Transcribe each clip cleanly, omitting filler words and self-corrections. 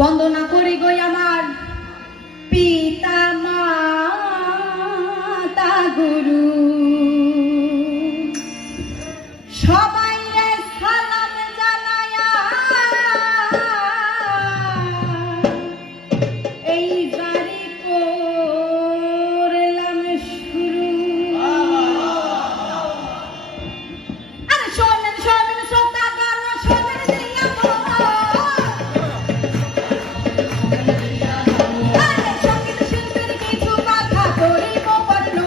বন্দনা করি গো আমার পিতা মাতা গুরু সবাই সালাম জানায়া এই জারি করলাম শুরু। আরে শোনেন শোনেন শ্রোতা গণ শোনেন দিয়া সঙ্গীত শিল্পীর কিছু কথা করিব বর্ণ।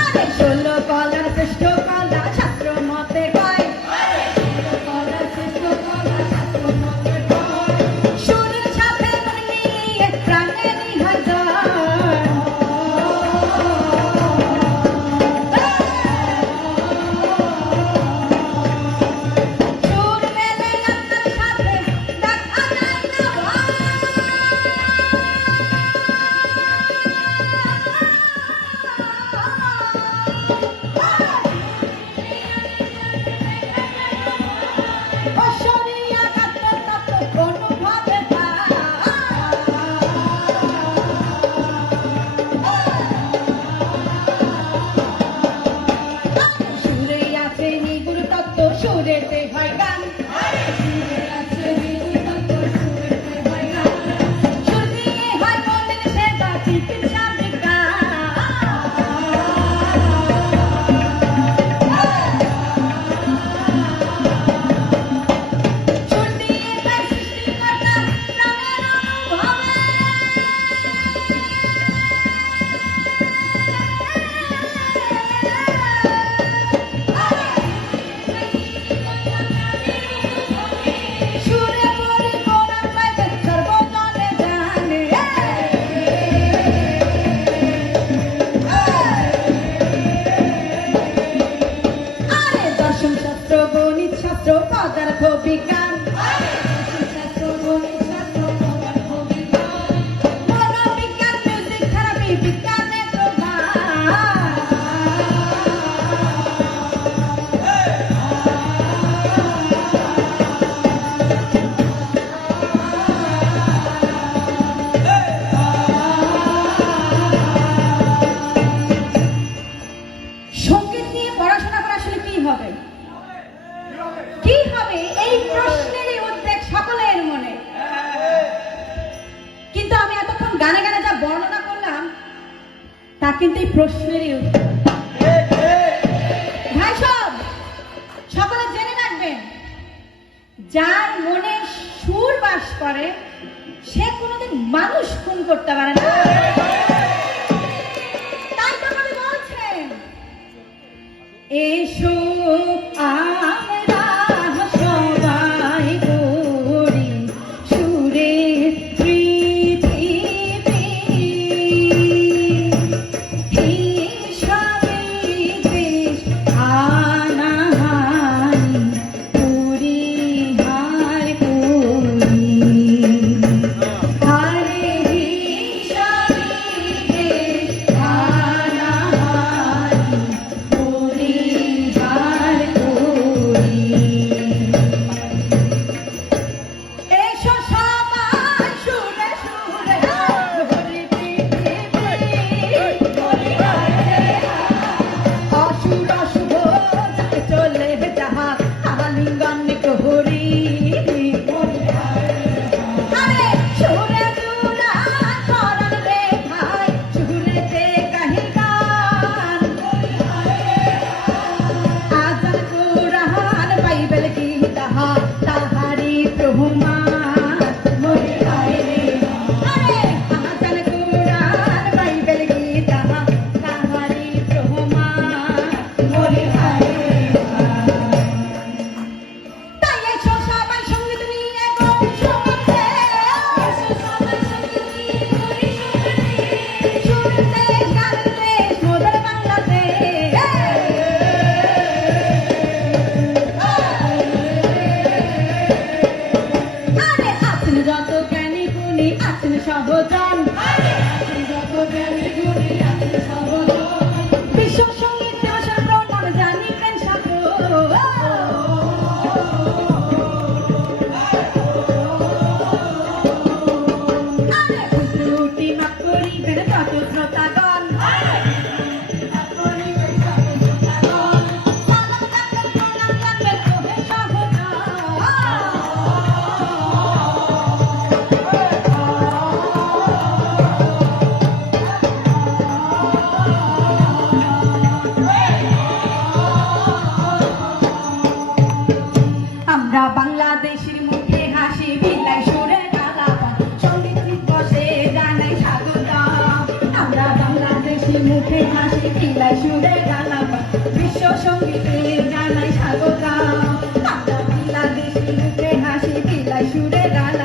আরে ১৬ কলার শ্রেষ্ঠ কলা ছাত্র মতে কয়, কলার শ্রেষ্ঠ কলা ছাত্র মতে কয়, সুরের সাথে মন মিলিয়ে প্রাণেরই হয় জয়। সুর মেলে আপনার সাথে দেখা যায় না ভাই। অশরিয়া কাত্ত তত্ত্ব কোনোভাবে সুরে আছে নিগুড় তত্ত্ব, সুরেতে হয় গান। সুরে আছে নিগুড় তত্ত্ব, সুরেতে হয় গান। সুর দিয়ে হয় মনের সেবা, চিকিৎসা সুর দিয়ে হয় সৃষ্টিকর্তা প্রাণের অনুভবে। সুরে পড়ি কোরআন বাইবেল সর্বজনে জানে। আরে দর্শন শাস্ত্র গণিত শাস্ত্র পদার্থ বিজ্ঞান, শাস্ত্র গণিত শাস্ত্র পদার্থ বিজ্ঞান, মনোবিজ্ঞান মিউজিক থেরাপি বিজ্ঞানের প্রধান। সঙ্গীত নিয়ে পড়াশোনা করে আসলে কি হবে, কি হবে, এই প্রশ্নেরই উদ্বেগ সকলের মনে। কিন্তু আমি এতক্ষণ গানে গানে যা বর্ণনা করলাম তা কিন্তু এই প্রশ্নেরই উত্তর। ভাই সব সকলে জেনে রাখবেন, যার মনে সুর বাস করে সে কোনোদিন মানুষ খুন করতে পারে না। তাই তো কবি বলছেন, এসো আমরা সবাই গড়ি সুরের পৃথিবী, হিসাবে দেশ হানাহানি পরিহার করি। আরে হিসাবে মুখে হাসি খিলাই সুরে গালাম বিশ্ব সঙ্গীতে জানাই স্বাগত আমরা বাংলাদেশি মুখে হাসি খিলাই সুরে গালাম